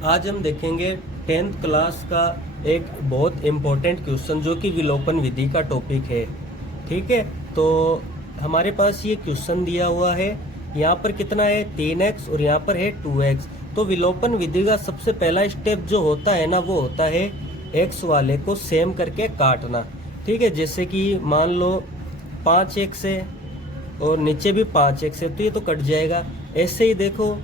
आज हम देखेंगे 10th क्लास का एक बहुत इम्पोर्टेंट क्वेश्चन जो कि विलोपन विधि का टॉपिक है। ठीक है, तो हमारे पास ये क्वेश्चन दिया हुआ है। यहाँ पर कितना है 3x और यहाँ पर है 2x। तो विलोपन विधि का सबसे पहला स्टेप जो होता है ना वो होता है x वाले को सेम करके काटना। ठीक है, जैसे कि मान लो 5x है और नीचे भी 5x है तो ये तो कट जाएगा। ऐसे ही देखो,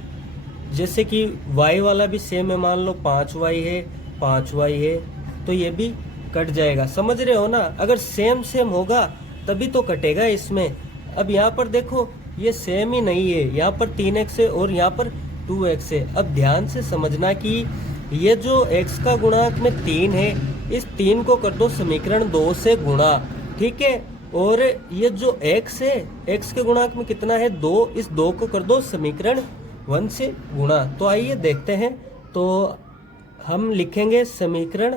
जैसे कि y वाला भी सेम है, मान लो 5y है 5y है तो ये भी कट जाएगा। समझ रहे हो ना, अगर सेम सेम होगा तभी तो कटेगा इसमें। अब यहाँ पर देखो ये सेम ही नहीं है, यहाँ पर 3x है और यहाँ पर 2x है। अब ध्यान से समझना कि ये जो x का गुणांक में 3 है, इस 3 को कर दो समीकरण 2 से गुणा। ठीक है, और ये जो x है, x के गुणांक में कितना है 2, इस 2 को कर दो समीकरण 1 से गुणा। तो आइए देखते हैं। तो हम लिखेंगे समीकरण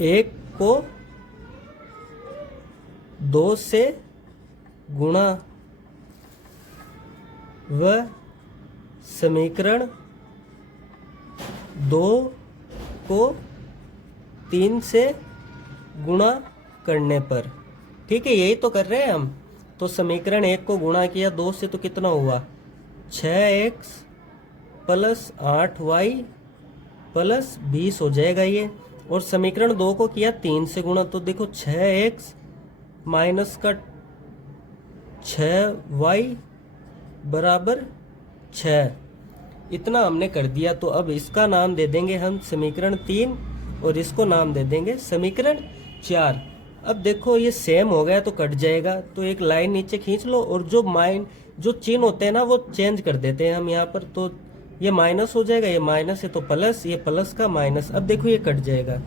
1 को 2 से गुणा व समीकरण 2 को 3 से गुणा करने पर। ठीक है, यही तो कर रहे हैं हम। तो समीकरण 1 को गुणा किया 2 से तो कितना हुआ 6x प्लस 8y प्लस 20 हो जाएगा ये। और समीकरण 2 को किया 3 से गुणा तो देखो 6x माइनस का 6y बराबर 6, इतना हमने कर दिया। तो अब इसका नाम दे देंगे हम समीकरण 3 और इसको नाम दे देंगे समीकरण 4। अब देखो ये सेम हो गया तो कट जाएगा, तो एक लाइन नीचे खींच लो और जो चिन्ह होते हैं ना वो चेंज कर देते हैं हम यहाँ पर। तो ये माइनस हो जाएगा, ये माइनस है तो प्लस, ये प्लस का माइनस। अब देखो ये कट जाएगा,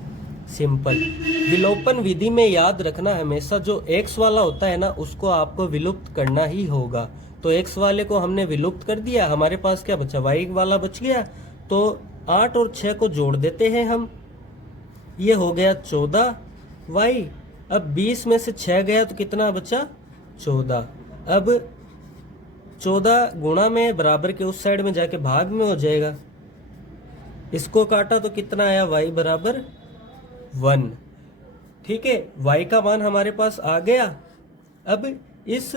सिंपल। विलोपन विधि में याद रखना हमेशा जो x वाला होता है ना उसको आपको विलुप्त करना ही होगा। तो x वाले को हमने विलुप्त कर दिया, हमारे पास क्या बचा y वाला बच गया। तो 8 और 6 को जोड़ देते हैं हम, ये हो गया 14y। अब 20 में से 6 गया तो कितना बचा 14। अब 14 गुणा में बराबर के उस साइड में जाके भाग में हो जाएगा। इसको काटा तो कितना आया y बराबर 1। ठीक है, y का मान हमारे पास आ गया। अब इस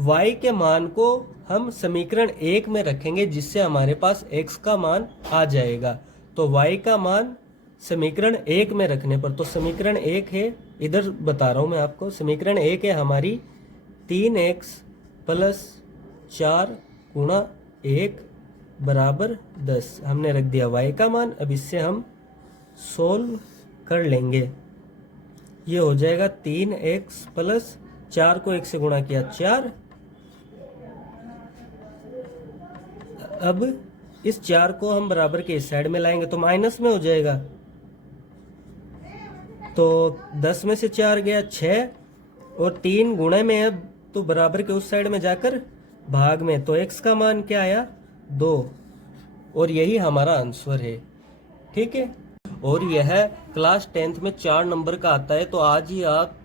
y के मान को हम समीकरण 1 में रखेंगे जिससे हमारे पास x का मान आ जाएगा। तो y का मान समीकरण 1 में रखने पर, तो समीकरण 1 है, इधर बता रहा हूं मैं आपको, समीकरण 1 है हमारी 3x प्लस 4 गुणा 1 बराबर 10। हमने रख दिया y का मान। अब इससे हम सोल्व कर लेंगे, ये हो जाएगा 3x प्लस 4 को 1 से गुणा किया 4। अब इस 4 को हम बराबर के इस साइड में लाएंगे तो माइनस में हो जाएगा। तो 10 में से 4 गया 6 और 3 गुणे में है तो बराबर के उस साइड में जाकर भाग में, तो x का मान क्या आया 2 और यही हमारा आंसर है। ठीक है, और यह क्लास 10th में 4 नंबर का आता है। तो आज ही आप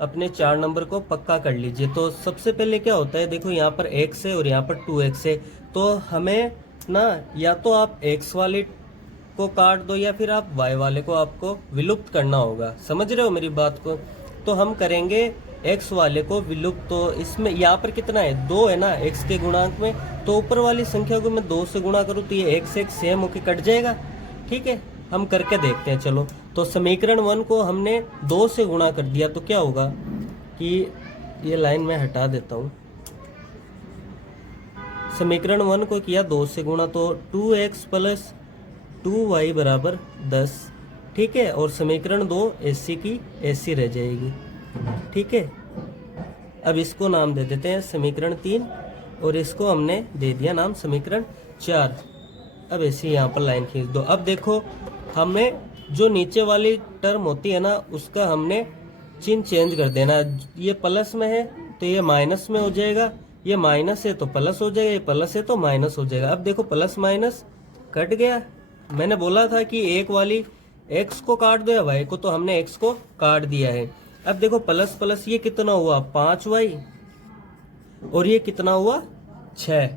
अपने 4 नंबर को पक्का कर लीजिए। तो सबसे पहले क्या होता है, देखो यहाँ पर x है और यहाँ पर 2x है, तो हमें ना या तो आप x वाले को काट दो या फिर आप y वाले को आपको विलुप्त करना होगा। समझ रहे हो मेरी बात को। तो हम करेंगे x वाले को विलुप्त। तो इसमें यहाँ पर कितना है 2 है ना x के गुणांक में, तो ऊपर वाली संख्या को मैं 2 से गुणा करूँ तो ये x सेम होके कट जाएगा। ठीक है, हम करके देखते हैं चलो। तो समीकरण 1 को हमने 2 से गुणा कर दिया तो क्या होगा कि ये लाइन मैं हटा देता हूँ। समीकरण 1 को किया 2 से गुणा तो 2x प्लस 2y बराबर 10। ठीक है, और समीकरण 2 ऐसी की ऐसी रह जाएगी। ठीक है, अब इसको नाम दे देते हैं समीकरण 3 और इसको हमने दे दिया नाम समीकरण 4। अब ऐसे यहाँ पर लाइन खींच दो। अब देखो हमें जो नीचे वाली टर्म होती है ना उसका हमने चिन्ह चेंज कर देना। ये प्लस में है तो ये माइनस में हो जाएगा, ये माइनस है तो प्लस हो जाएगा, ये प्लस है तो माइनस हो जाएगा। अब देखो प्लस माइनस कट गया। मैंने बोला था कि एक वाली x को काट दो या y को, तो हमने x को काट दिया है। अब देखो प्लस प्लस ये कितना हुआ 5y और ये कितना हुआ 6।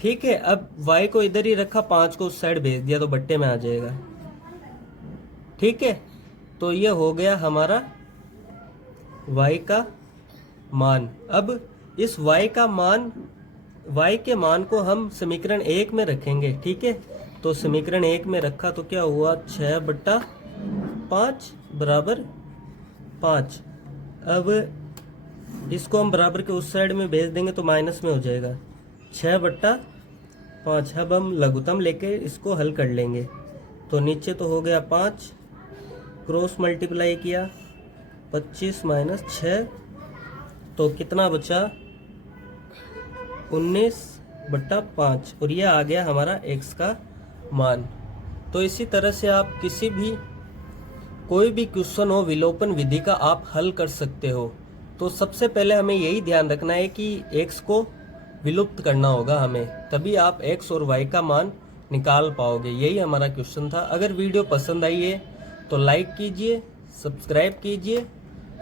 ठीक है, अब y को इधर ही रखा, 5 को उस साइड भेज दिया तो बट्टे में आ जाएगा। ठीक है, तो ये हो गया हमारा y का मान। अब इस y का मान, y के मान को हम समीकरण 1 में रखेंगे। ठीक है, तो समीकरण 1 में रखा तो क्या हुआ, 6/5 बराबर 5। अब इसको हम बराबर के उस साइड में भेज देंगे तो माइनस में हो जाएगा, 6/5। अब हम लघुत्तम लेके इसको हल कर लेंगे। तो नीचे तो हो गया 5, क्रॉस मल्टीप्लाई किया, 25 - 6, तो कितना बचा, 19/5, और ये आ गया हमारा x का मान। तो इसी तरह से आप किसी भी कोई भी क्वेश्चन हो विलोपन विधि का आप हल कर सकते हो। तो सबसे पहले हमें यही ध्यान रखना है कि x को विलुप्त करना होगा हमें, तभी आप x और y का मान निकाल पाओगे। यही हमारा क्वेश्चन था। अगर वीडियो पसंद आई है तो लाइक कीजिए, सब्सक्राइब कीजिए।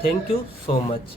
Thank you so much.